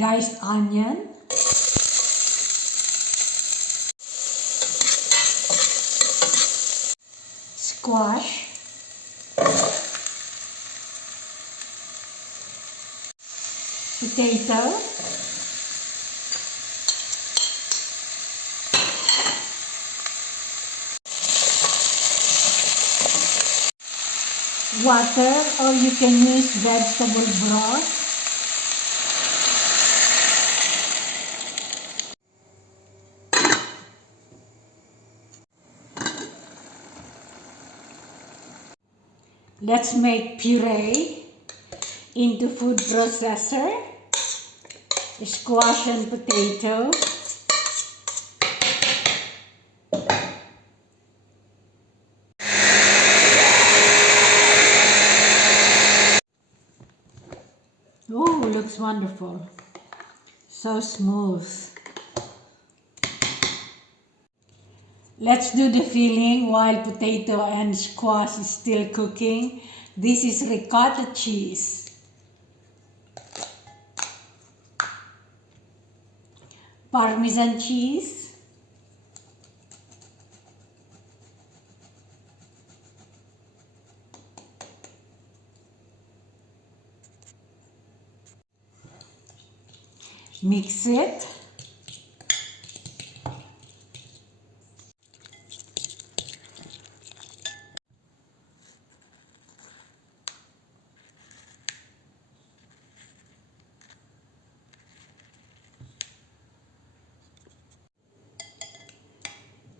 diced onion, squash, potato, water, or you can use vegetable broth. Let's make puree into food processor, squash and potato, oh, looks wonderful, so smooth. Let's do the filling while potato and squash is still cooking. This is ricotta cheese, parmesan cheese, mix it.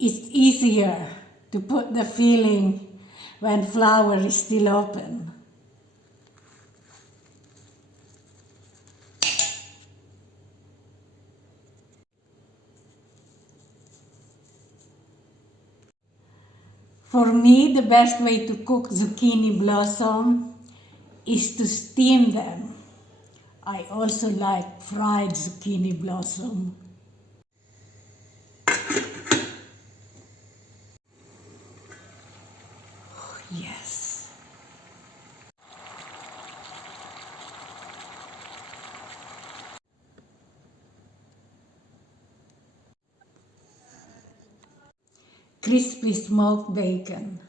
It's easier to put the filling when flour is still open. For me, the best way to cook zucchini blossom is to steam them. I also like fried zucchini blossom. Yes. Crispy smoked bacon.